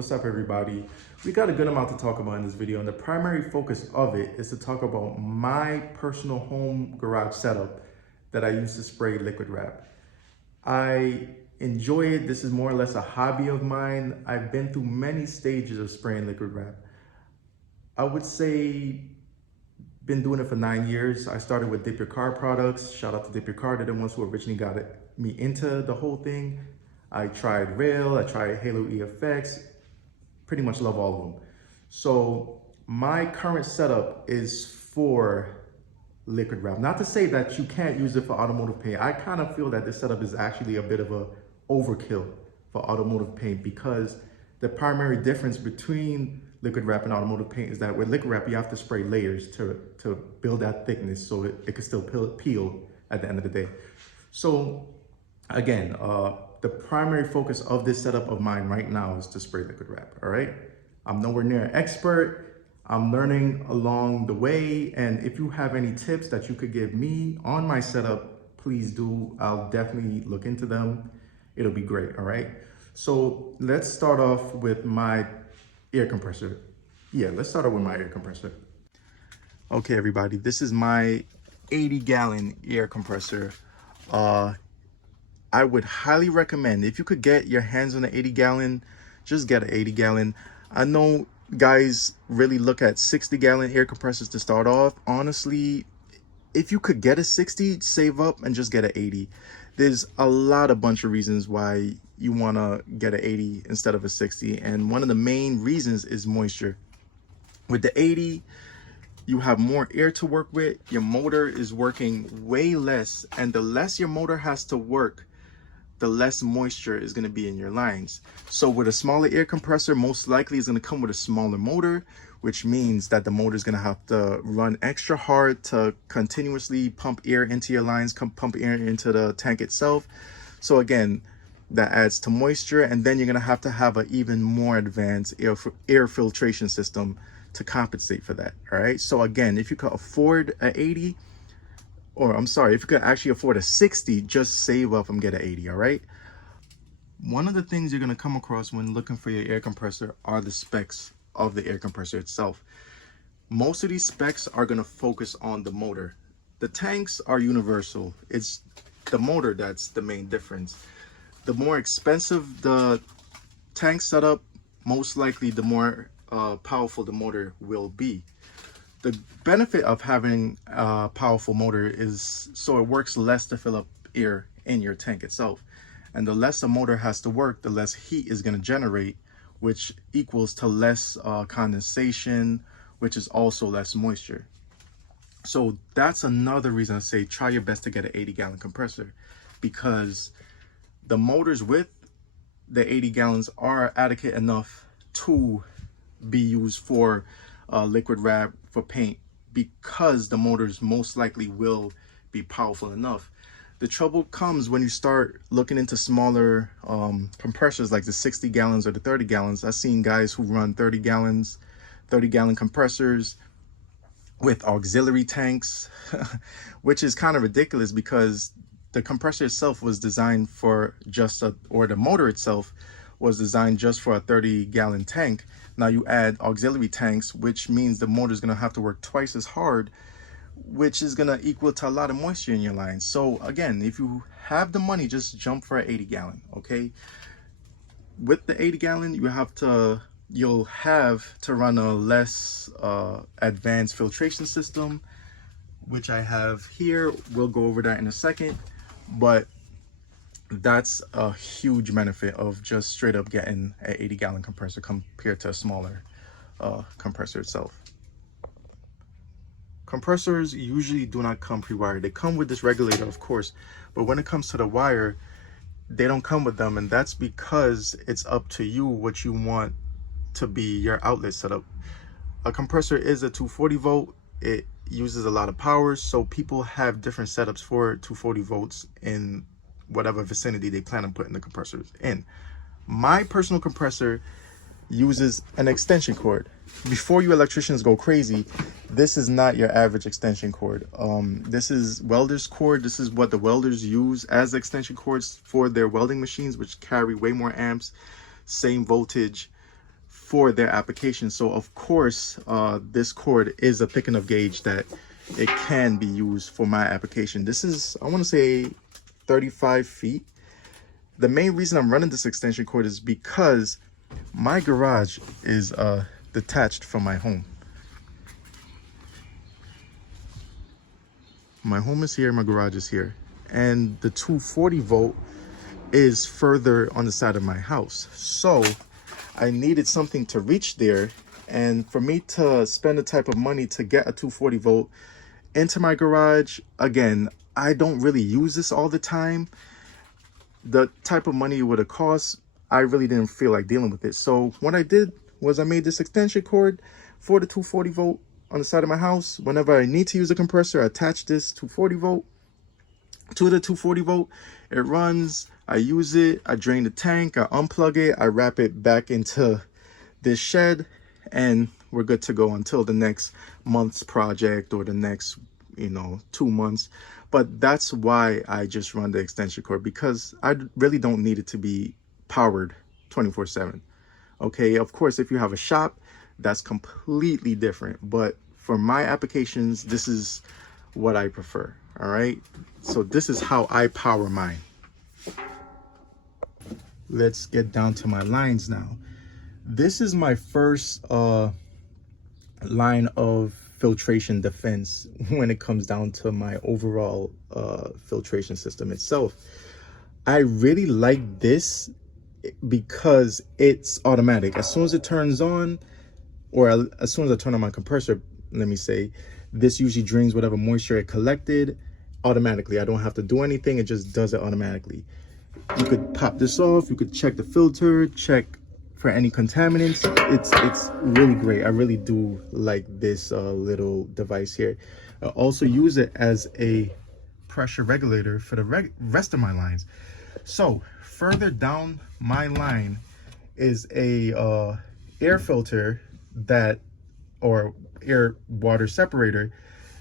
What's up, everybody? We got a good amount to talk about in this video, and the primary focus of it is to talk about my personal home garage setup that I use to spray liquid wrap. I enjoy it. This is more or less a hobby of mine. I've been through many stages of spraying liquid wrap. I would say been doing it for 9 years. I started with Dip Your Car products. Shout out to Dip Your Car. They're the ones who originally got me into the whole thing. I tried Rail, I tried Halo EFX, pretty much love all of them. So my current setup is for liquid wrap. Not to say that you can't use it for automotive paint. I kind of feel that this setup is actually a bit of a overkill for automotive paint, because the primary difference between liquid wrap and automotive paint is that with liquid wrap, you have to spray layers to build that thickness so it can still peel at the end of the day. So again, the primary focus of this setup of mine right now is to spray liquid wrap, all right? I'm nowhere near an expert. I'm learning along the way. And if you have any tips that you could give me on my setup, please do. I'll definitely look into them. It'll be great, all right? So let's start off with my air compressor. Yeah, let's start off with my air compressor. Okay, everybody, this is my 80-gallon air compressor. I would highly recommend, if you could get your hands on an 80-gallon, just get an 80-gallon. I know guys really look at 60-gallon air compressors to start off. Honestly, if you could get a 60, save up and just get an 80. There's a bunch of reasons why you want to get an 80 instead of a 60. And one of the main reasons is moisture. With the 80, you have more air to work with. Your motor is working way less. And the less your motor has to work, the less moisture is going to be in your lines. So with a smaller air compressor, most likely is going to come with a smaller motor, which means that the motor is going to have to run extra hard to continuously pump air into your lines, pump air into the tank itself. So again, that adds to moisture, and then you're going to have an even more advanced air filtration system to compensate for that. All right. So again, if you could afford an 80, or I'm sorry, if you could actually afford a 60, just save up and get an 80, all right? One of the things you're gonna come across when looking for your air compressor are the specs of the air compressor itself. Most of these specs are gonna focus on the motor. The tanks are universal. It's the motor that's the main difference. The more expensive the tank setup, most likely the more powerful the motor will be. The benefit of having a powerful motor is so it works less to fill up air in your tank itself. And the less the motor has to work, the less heat is going to generate, which equals to less condensation, which is also less moisture. So that's another reason I say try your best to get an 80-gallon compressor, because the motors with the 80 gallons are adequate enough to be used for liquid wrap, for paint, because the motors most likely will be powerful enough. The trouble comes when you start looking into smaller compressors like the 60 gallons or the 30 gallons. I've seen guys who run 30-gallon compressors with auxiliary tanks, which is kind of ridiculous, because the compressor itself was designed for the motor itself was designed just for a 30-gallon tank. Now you add auxiliary tanks, which means the motor is going to have to work twice as hard, which is going to equal to a lot of moisture in your lines. So again, if you have the money, just jump for an 80-gallon, okay? With the 80-gallon, you'll have to run a less advanced filtration system, which I have here. We'll go over that in a second, but that's a huge benefit of just straight up getting an 80-gallon compressor compared to a smaller compressor itself. Compressors usually do not come pre-wired. They come with this regulator, of course, but when it comes to the wire, they don't come with them, and that's because it's up to you what you want to be your outlet setup. A compressor is a 240 volt. It uses a lot of power, so people have different setups for 240 volts in whatever vicinity they plan on putting the compressors in. My personal compressor uses an extension cord. Before you electricians go crazy, this is not your average extension cord. This is welder's cord. This is what the welders use as extension cords for their welding machines, which carry way more amps, same voltage. for their application. So of course, this cord is a thick enough gauge that it can be used for my application. This is, I want to say 35 feet. The main reason I'm running this extension cord is because my garage is detached from my home. My home is here, my garage is here, and the 240 volt is further on the side of my house. So I needed something to reach there, and for me to spend the type of money to get a 240 volt into my garage, again, I don't really use this all the time. The type of money it would have cost, I really didn't feel like dealing with it. So what I did was I made this extension cord for the 240 volt on the side of my house. Whenever I need to use a compressor, I attach this 240 volt to the 240 volt. It runs, I use it, I drain the tank, I unplug it, I wrap it back into this shed, and we're good to go until the next month's project or the next, 2 months. But that's why I just run the extension cord, because I really don't need it to be powered 24/7. Okay, of course, if you have a shop, that's completely different, but for my applications, this is what I prefer. All right, so this is how I power mine. Let's get down to my lines now. This is my first line of filtration defense when it comes down to my overall filtration system itself. I really like this because it's automatic. As soon as it turns on, or as soon as I turn on my compressor, let me say, this usually drains whatever moisture it collected automatically. I don't have to do anything, it just does it automatically. You could pop this off, you could check the filter, check for any contaminants. It's really great. I really do like this little device here. I also use it as a pressure regulator for the rest of my lines. So further down my line is a air filter or air water separator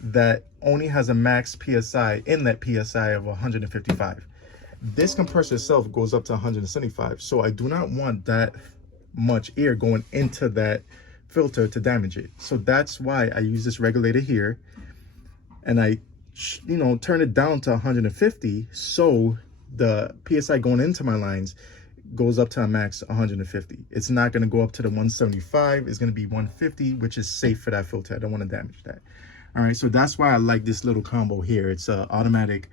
that only has a max PSI, inlet PSI of 155. This compressor itself goes up to 175. So I do not want that much air going into that filter to damage it. So that's why I use this regulator here, and I turn it down to 150, so the PSI going into my lines goes up to a max 150. It's not going to go up to the 175. It's going to be 150, which is safe for that filter. I don't want to damage that. All right, so that's why I like this little combo here. It's an automatic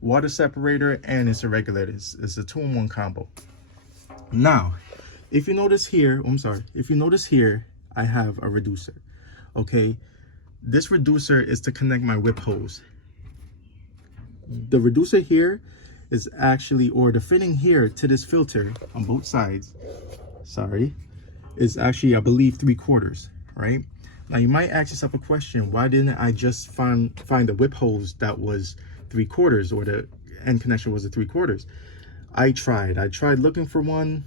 water separator and it's a regulator. It's a 2-in-1 combo. Now, if you notice here, I have a reducer. Okay, this reducer is to connect my whip hose. The reducer here is actually, or the fitting here to this filter on both sides, is actually, I believe, 3/4, right? Now you might ask yourself a question: why didn't I just find the whip hose that was 3/4, or the end connection was a 3/4? I tried looking for one.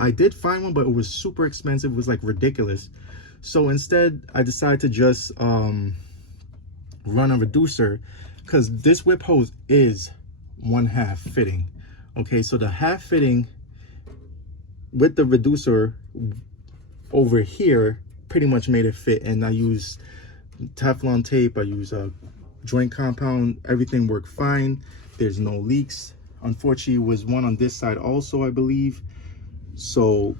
I did find one, but it was super expensive. It was like ridiculous. So instead, I decided to just run a reducer, because this whip hose is 1/2 fitting. Okay, so the half fitting with the reducer over here pretty much made it fit, and I use Teflon tape, I use a joint compound, everything worked fine. There's no leaks. Unfortunately, it was one on this side also, I believe. So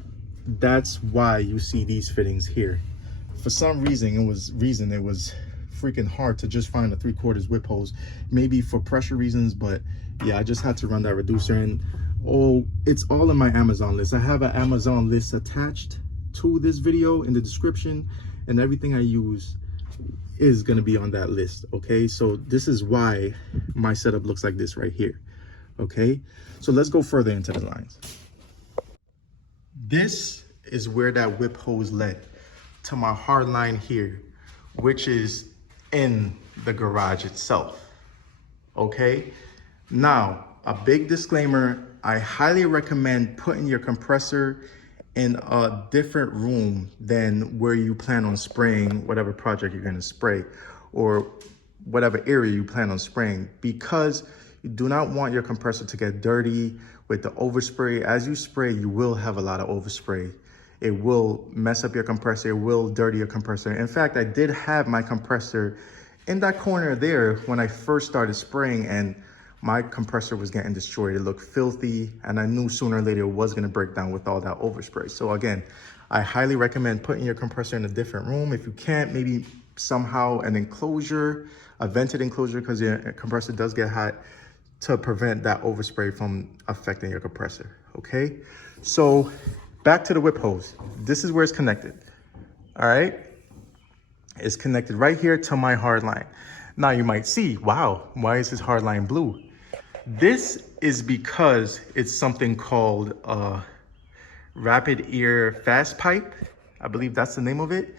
that's why you see these fittings here. For some reason, it was freaking hard to just find a 3/4 whip hose, maybe for pressure reasons, but yeah, I just had to run that reducer. And it's all in my Amazon list. I have an Amazon list attached to this video in the description, and everything I use is going to be on that list. Okay, so this is why my setup looks like this right here. Okay, so let's go further into the lines. This is where that whip hose led to my hard line here, which is in the garage itself. Okay, now a big disclaimer: I highly recommend putting your compressor in a different room than where you plan on spraying whatever project you're going to spray, or whatever area you plan on spraying, because you do not want your compressor to get dirty with the overspray. As you spray, you will have a lot of overspray it will mess up your compressor, it will dirty your compressor. In fact, I did have my compressor in that corner there when I first started spraying, and my compressor was getting destroyed. It looked filthy, and I knew sooner or later it was gonna break down with all that overspray. So again, I highly recommend putting your compressor in a different room. If you can't, maybe somehow an enclosure, a vented enclosure, because your compressor does get hot, to prevent that overspray from affecting your compressor, okay? So back to the whip hose. This is where it's connected, all right? It's connected right here to my hard line. Now you might see, wow, why is this hard line blue? This is because it's something called rapid ear fast pipe. I believe that's the name of it.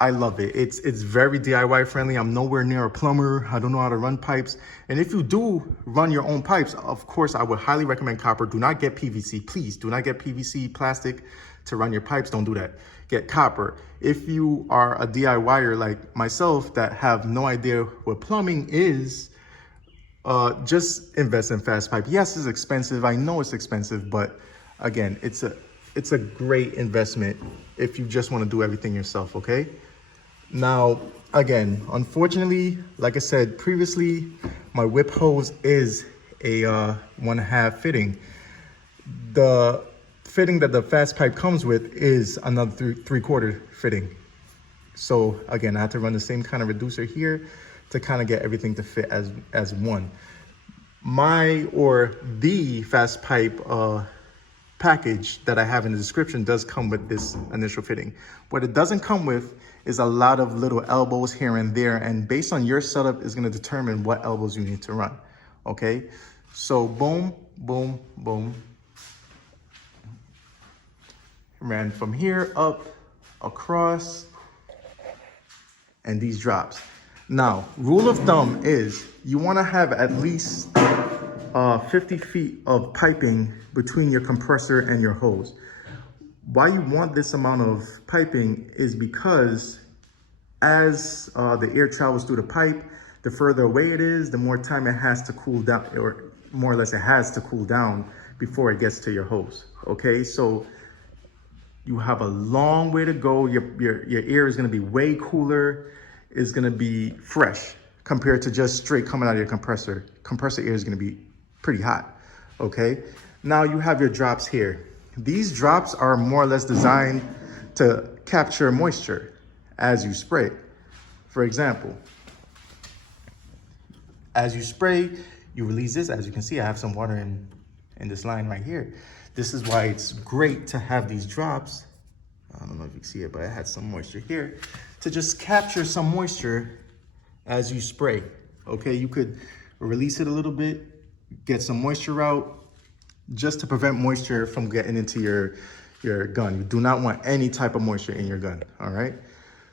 I love it. It's very DIY friendly. I'm nowhere near a plumber. I don't know how to run pipes. And if you do run your own pipes, of course, I would highly recommend copper. Do not get PVC. Please do not get PVC plastic to run your pipes. Don't do that. Get copper. If you are a DIYer like myself that have no idea what plumbing is, just invest in fast pipe. Yes, it's expensive. I know it's expensive, but again, it's a great investment if you just want to do everything yourself, okay? Now, again, unfortunately, like I said previously, my whip hose is a 1/2 fitting. The fitting that the fast pipe comes with is another 3/4 fitting. So again, I had to run the same kind of reducer here to kind of get everything to fit as one. The fast pipe package that I have in the description does come with this initial fitting. What it doesn't come with is a lot of little elbows here and there, and based on your setup is going to determine what elbows you need to run. Okay, so boom, boom, boom. Ran from here up, across, and these drops. Now, rule of thumb is you want to have at least 50 feet of piping between your compressor and your hose. Why you want this amount of piping is because as the air travels through the pipe, the further away it is, the more time it has to cool down, or more or less it has to cool down before it gets to your hose. Okay, so you have a long way to go. Your air is gonna be way cooler, is gonna be fresh compared to just straight coming out of your compressor. Compressor air is gonna be pretty hot, okay? Now you have your drops here. These drops are more or less designed to capture moisture as you spray. For example, as you spray, you release this. As you can see, I have some water in this line right here. This is why it's great to have these drops. I don't know if you can see it, but I had some moisture here to just capture some moisture as you spray. Okay, you could release it a little bit, get some moisture out, just to prevent moisture from getting into your gun. You do not want any type of moisture in your gun, all right?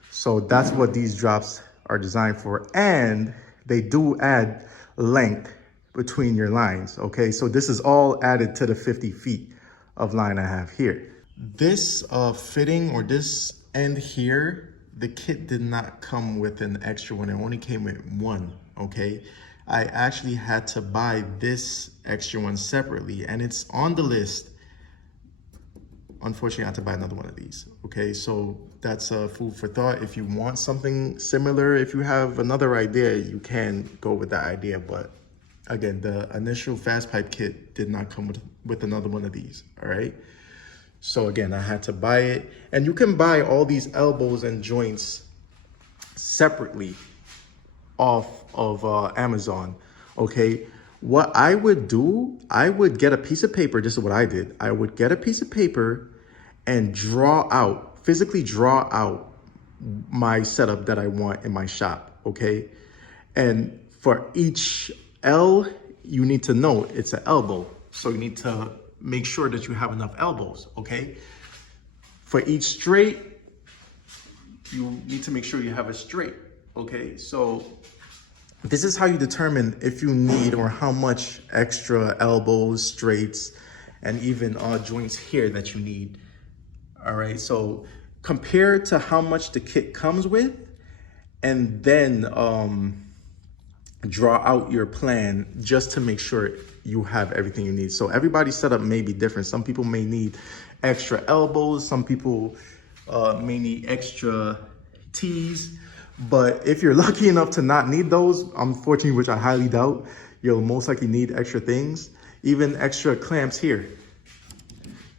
So that's what these drops are designed for. And they do add length between your lines, okay? So this is all added to the 50 feet of line I have here. This fitting, or this end here, the kit did not come with an extra one. It only came with one, okay? I actually had to buy this extra one separately, and it's on the list. Unfortunately, I had to buy another one of these. Okay, so that's food for thought. If you want something similar, if you have another idea, you can go with that idea. But again, the initial fast pipe kit did not come with another one of these, all right? So again, I had to buy it. And you can buy all these elbows and joints separately off of Amazon, okay? What I would do, I would get a piece of paper. This is what I did. I would get a piece of paper and physically draw out my setup that I want in my shop, okay? And for each L, you need to know it's an elbow. So you need to make sure that you have enough elbows, okay? For each straight, you need to make sure you have a straight, okay? So this is how you determine if you need or how much extra elbows, straights, and even joints here that you need. All right, so compared to how much the kit comes with, and then draw out your plan just to make sure you have everything you need. So everybody's setup may be different. Some people may need extra elbows. Some people may need extra T's. But if you're lucky enough to not need those, unfortunately, which I highly doubt, you'll most likely need extra things, even extra clamps here.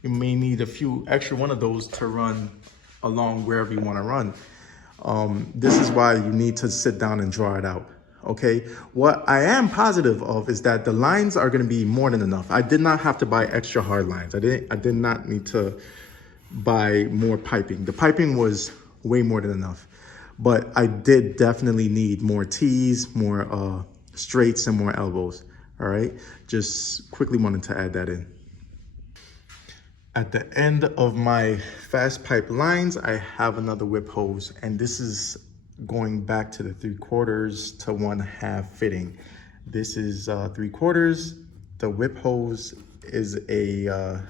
You may need a few extra one of those to run along wherever you want to run. This is why you need to sit down and draw it out. Okay, what I am positive of is that the lines are going to be more than enough. I did not have to buy extra hard lines. I did not need to buy more piping. The piping was way more than enough, but I did definitely need more T's, more straights, and more elbows. All right, just quickly wanted to add that in. At the end of my fast pipe lines, I have another whip hose, and this is going back to the 3/4 to 1/2 fitting. This is 3/4. The whip hose is a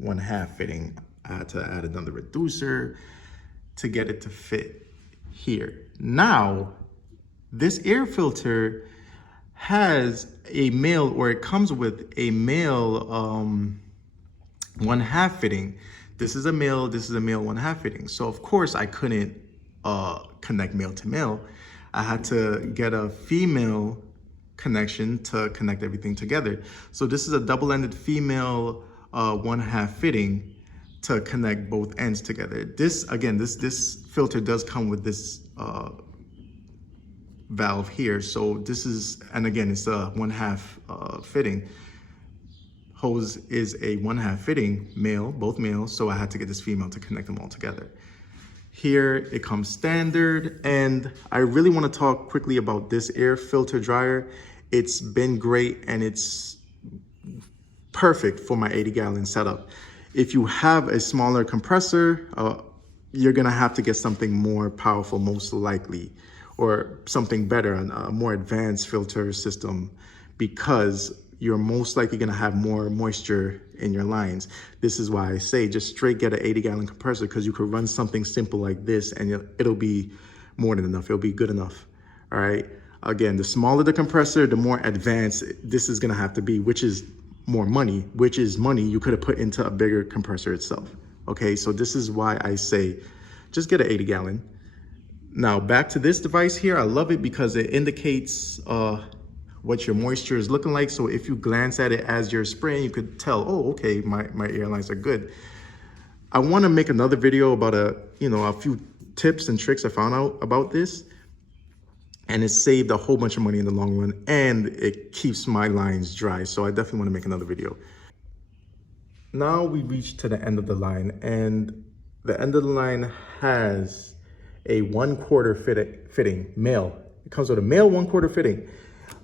1/2 fitting. I had to add another reducer to get it to fit here. Now, this air filter has a male, or it comes with a male 1/2 fitting. This is a male 1/2 fitting. So of course I couldn't connect male to male. I had to get a female connection to connect everything together. So this is a double-ended female 1/2 fitting to connect both ends together. This, again, this filter does come with this valve here. So this is, and again, it's a 1/2 fitting. Hose is a 1/2 fitting, male, both males, so I had to get this female to connect them all together. Here it comes standard, and I really want to talk quickly about this air filter dryer. It's been great, and it's perfect for my 80-gallon setup. If you have a smaller compressor, you're gonna have to get something more powerful, most likely, or something better, a more advanced filter system, because you're most likely gonna have more moisture in your lines. This is why I say just straight get an 80-gallon compressor, because you could run something simple like this and it'll be more than enough. It'll be good enough, all right? Again, the smaller the compressor, the more advanced this is gonna have to be, which is more money, which is money you could have put into a bigger compressor itself, okay? So this is why I say just get an 80-gallon. Now back to this device here, I love it because it indicates what your moisture is looking like. So if you glance at it as you're spraying, you could tell, oh, okay, my airlines are good. I want to make another video about a few tips and tricks I found out about this, and it saved a whole bunch of money in the long run, and it keeps my lines dry. So I definitely want to make another video. Now we reached to the end of the line, and the end of the line has a 1/4 fitting, male. It comes with a male 1/4 fitting.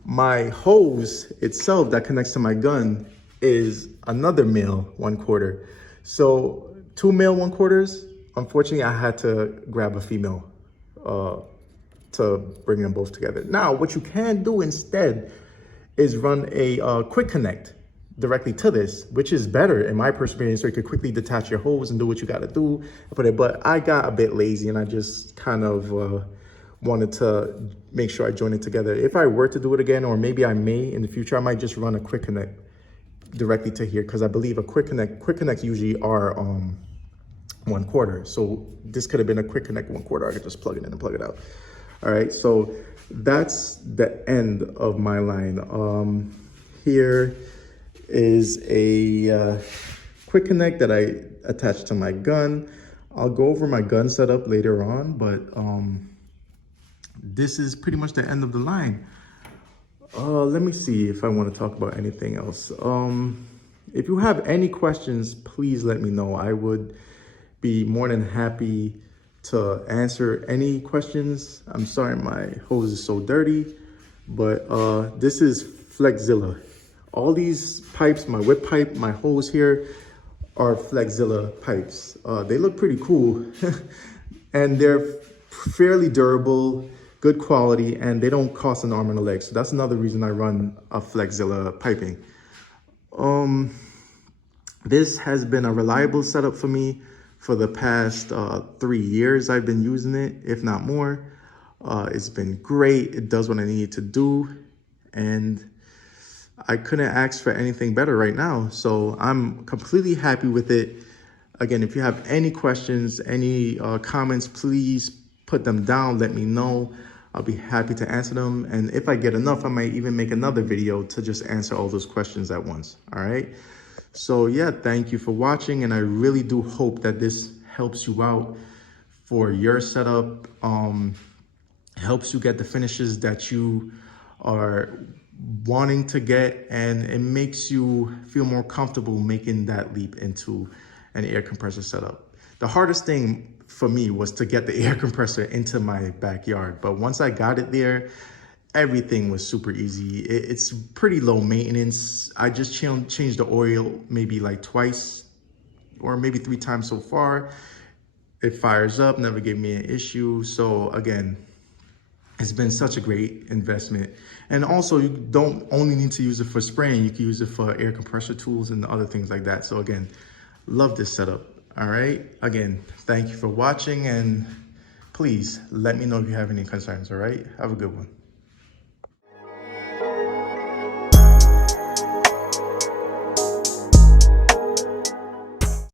My hose itself that connects to my gun is another male 1/4. So 2 male 1/4s. Unfortunately, I had to grab a female to bring them both together. Now, what you can do instead is run a quick connect directly to this, which is better in my experience, so you could quickly detach your hose and do what you got to do. But I got a bit lazy, and I just kind of wanted to make sure I join it together. If I were to do it again, or maybe I may in the future, I might just run a quick connect directly to here, because I believe a quick connects usually are 1/4. So this could have been a quick connect 1/4. I could just plug it in and plug it out. All right, so that's the end of my line. Here is a quick connect that I attached to my gun. I'll go over my gun setup later on, but this is pretty much the end of the line. Let me see if I want to talk about anything else. If you have any questions, please let me know. I would be more than happy to answer any questions. I'm sorry my hose is so dirty, but this is Flexzilla. All these pipes, my whip pipe, my hose here, are Flexzilla pipes. They look pretty cool and they're fairly durable, good quality, and they don't cost an arm and a leg. So that's another reason I run a Flexzilla piping. This has been a reliable setup for me for the past 3 years. I've been using it, if not more. It's been great. It does what I need it to do. and I couldn't ask for anything better right now. So I'm completely happy with it. Again, if you have any questions, any comments, please put them down. Let me know. I'll be happy to answer them. And if I get enough, I might even make another video to just answer all those questions at once. All right. So yeah, thank you for watching. And I really do hope that this helps you out for your setup. Helps you get the finishes that you are wanting to get, and it makes you feel more comfortable making that leap into an air compressor setup. The hardest thing for me was to get the air compressor into my backyard, but once I got it there, everything was super easy. It's pretty low maintenance. I just changed the oil maybe like twice or maybe 3 times so far. It fires up, never gave me an issue. So again, it's been such a great investment. And also, you don't only need to use it for spraying, you can use it for air compressor tools and other things like that. So again, love this setup. All right. Again, thank you for watching, and please let me know if you have any concerns. All right. Have a good one.